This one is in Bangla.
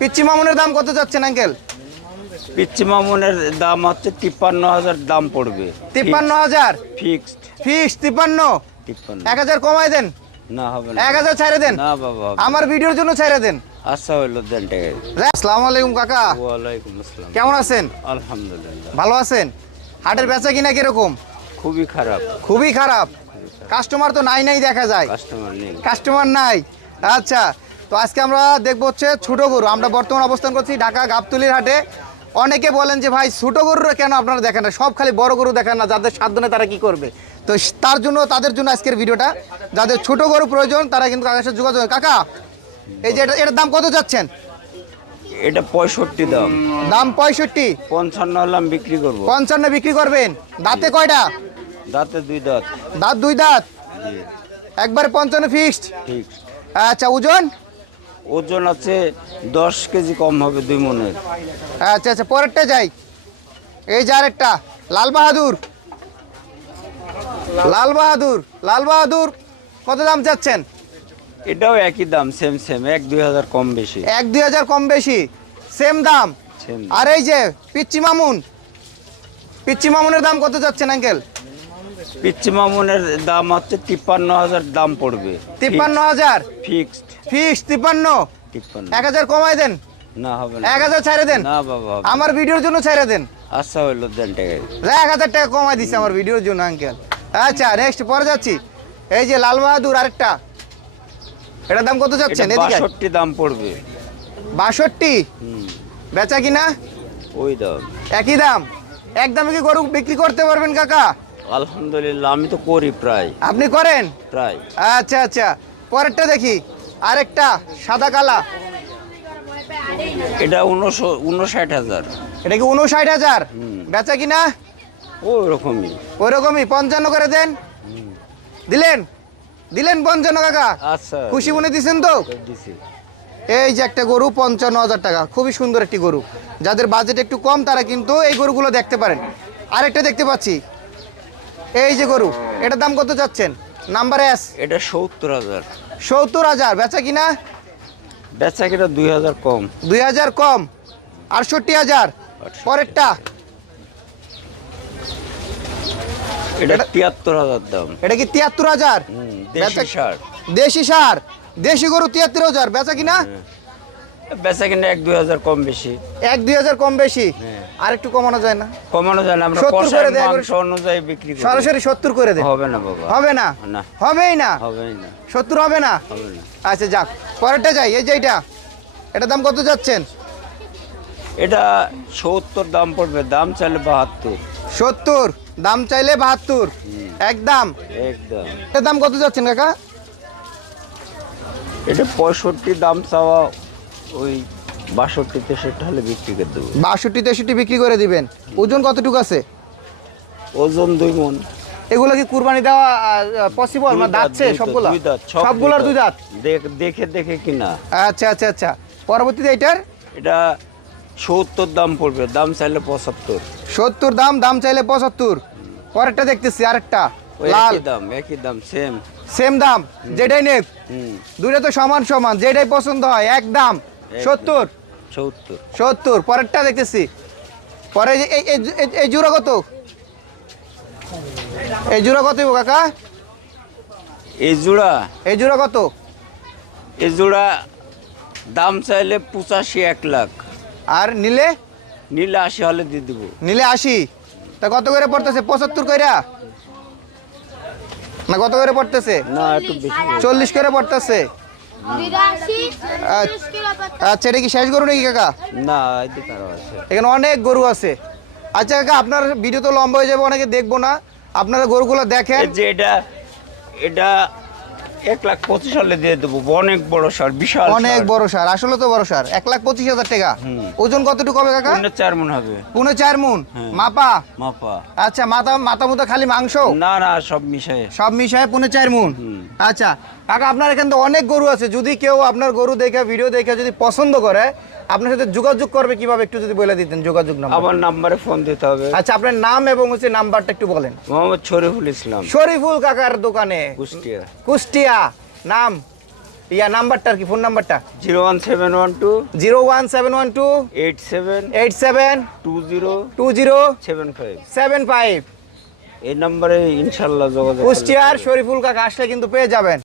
পিচ্চি মামুনের দাম কত যাচ্ছেন আঙ্কেল? পিচ্চি মামুনের দাম হচ্ছে 53,000 দাম পড়বে। 53,000 ফিক্সড। ফিক্সড 53। 53 1000 কমাই দেন। না হবে না। 1000 ছাড়ে দেন। না বাবা হবে না। আমার ভিডিওর জন্য ছাড়ে দেন। আচ্ছা হইলো দেন টাকা। আসসালামু আলাইকুম কাকা, ওয়ালাইকুম আসসালাম। কেমন আছেন? আলহামদুলিল্লাহ ভালো আছেন? হাটের বেচা কিনা কিরকম? খুবই খারাপ। খুবই খারাপ। কাস্টমার তো নাই নাই দেখা যায়, কাস্টমার নেই। কাস্টমার নাই। আচ্ছা, তো আজকে আমরা দেখবো হচ্ছে ছোট গরু। আমরা বর্তমান অবস্থান করছি ঢাকা গাবতলীর হাটে। অনেকে বলেন যে ভাই ছোট গরুরা কেন আপনারা দেখেন না, সব খালি বড় গরু দেখেন না, যাদের সাধ্য নেই তারা কি করবে? তো তার জন্য তাদের জন্য আজকের ভিডিওটা। যাদের ছোট গরু প্রয়োজন তারা কিন্তু কাকার সাথে যোগাযোগ। কাকা, এই যে এটার দাম কত যাচ্ছেন? এটা 65 দাম। দাম 65। 55 হলাম বিক্রি করব। 55 বিক্রি করবেন। দাঁতে কয়টা? দাঁতে 2 দাঁত। দাঁত 2 দাঁত। জি একবারে 55 ফিক্সড। ঠিক। আচ্ছা, ওজন? ওজন আছে 10 কেজি কম হবে 2 মনের। আচ্ছা আচ্ছা, পরেরটা যাই। এই যে আরেকটা লাল বাহাদুর। লাল বাহাদুর, লাল বাহাদুর কত দাম চাচ্ছেন? এটাও একই দাম, সেম 1-2 হাজার কম বেশি। 1-2 হাজার কম বেশি, সেম দাম। সেম। আর এই যে পিচ্চি মামুন, পিচ্চি মামুনের দাম কত যাচ্ছেন আঙ্কেল? পিচ্চি মামুনের দাম হচ্ছে 53,000 দাম পড়বে। 53,000 ফিক্সড। ফিক্স 53। 53 1000 কমাই দেন। না হবে না। 1000 ছাড়ে দেন। না বাবা হবে না। আমার ভিডিওর জন্য ছাড়ে দেন। আচ্ছা হইলো দেন টাকা। 1000 টাকা কমাই দিছে আমার ভিডিওর জন্য আঙ্কেল। আচ্ছা, নেক্সট পরে যাচ্ছি। এই যে লাল বাহাদুর আরেকটা, এটার দাম কত এটা যাচ্ছেন? এদিকে 62 দাম পড়বে। 62। হুম বেচা কিনা ওই দাম। একই দাম। একদমই কি গরু বিক্রি করতে পারবেন কাকা? আলহামদুলিল্লাহ আমি তো করি প্রায়। আপনি করেন? প্রায়। আচ্ছা আচ্ছা, পরেরটা দেখি। আরেকটা সাদা কালা, এটা 59,000। এটা কি 59,000? হুম। বেচা কিনা ওই রকমই। ওই রকমই। 55 করে দেন। দিলেন? দিলেন 55 কাকা? আচ্ছা খুশি মনে দিছেন তো? দিছি। এই যে একটা গরু 55,000 টাকা, খুবই সুন্দর একটি গরু। যাদের বাজেট একটু কম তারা কিন্তু এই গরুগুলো দেখতে পারেন। আরেকটা দেখতে পাচ্ছি, এই যে গরু, এটার দাম কত যাচ্ছেন? Number S. এটা 70,000। 70,000। বেচা কিনা বেচা কিনা 2,000 কম। 2,000 কম। 68,000। পরেরটা এটা 73,000 দাম। এটা কি 73,000? দেশি সার। দেশি সার, দেশি গরু 73,000। বেচা কিনা বেচা কিনা 1-2 হাজার কম বেশি। 1-2 হাজার কম বেশি। হ্যাঁ। আর একটু কমানো যায় না? কমানো যায় না, আমরা 70 কষাই করে দেয়া মাংস অনুযায়ী বিক্রি করি। সরাসরি 70 করে দেন। হবে না বাবা। হবে না? না। হবেই না? হবেই না। 70 হবে না? হবে না। আচ্ছা যাক, পরেরটা যাই। এই যে এটার দাম কত যাচ্ছেন? এটা 70 দাম পড়বে, দাম চাইলে 72। 70 দাম চাইলে 72 একদম। একদম। এটার দাম কত যাচ্ছেন কাকা? এটা 65 দাম চাওয়া, ওই 62-63 হলে বিক্রি করে দেবো। 62-63 বিক্রি করে দিবেন। ওজন কতটুকু আছে? ওজন 2 মণ। এগুলো কি কুরবানি দেওয়া পসিবল? দুই মানে দাঁত, দাঁতছে দুই দাঁত, সবগুলা? দুই দাঁত, সব সবগুলার 2 দাঁত। দেখে দেখে কিনা। আচ্ছা আচ্ছা আচ্ছা, পরবর্তীতে এটার এটা 70 দাম পড়বে, দাম চাইলে 75। 70 দাম, দাম চাইলে 75। পরেরটা দেখতেছি আরেকটা ওই লাল, একই দাম সেম। সেম দাম। যেটাই নেক হুম দুইটা তো সমান সমান, যেটাই পছন্দ হয় এক দাম। 70। 70। পরেরটা দেখতেছি। পরে এই জোড়া কত? এই জোড়া কত কাকা? এই জোড়া, এই জোড়া কত? এই জোড়া দাম চাইলে 85-1 লাখ। আর নিলে? নিলে 80 হলে দিয়ে দিব। নিলে 80। তা কত করে পড়তেছে? 75 কইরা না কত করে পড়তেছে? না একটু বেশি। 40 করে পড়তেছে। আচ্ছা, এটা কি শেষ গরু নাকি কাকা? না এদিকে আরো আছে। এখানে অনেক গরু আছে। আচ্ছা কাকা, আপনার ভিডিও তো লম্বা হয়ে যাবে, অনেকে দেখবো না। আপনারা গরুগুলো দেখেন। এই যে এটা 1,25,000 হলে দিয়ে দেবো। অনেক বড় সার, বিশাল অনেক বড় সার, আসলে তো বড় সার। 1,25,000 টাকা। ওজন কতটুকু হবে কাকা? 4 মণ হবে। 4.5 মণ। হ্যাঁ। মাপা? মাপা। আচ্ছা, মাথা মুথা খালি মাংস? না না সব মিশায়। সব মিশায় 4.5 মণ। আচ্ছা কাকা, আপনার এখানে তো অনেক গরু আছে। যদি কেউ আপনার গরু দেখে, ভিডিও দেখে যদি পছন্দ করে, আপনার সাথে যোগাযোগ করবে কিভাবে একটু যদি বলে দিতেন যোগাযোগ নাম্বার? আমার নাম্বারে ফোন দিতে হবে। আচ্ছা, আপনার নাম এবং হচ্ছে নাম্বারটা একটু বলেন। মোহাম্মদ শরীফুল ইসলাম, শরীফুল কাকার দোকানে, কুষ্টিয়া। কুষ্টিয়া। নাম? ইয়া নাম্বারটা কি, ফোন নাম্বারটা? 01712 01712 87 87 20 20 75। 75। এই নম্বরে ইনশাল্লাহ যোগাযোগ করলে কুষ্টিয়ার শরীফুল কাকা আসলে কিন্তু পেয়ে যাবেন।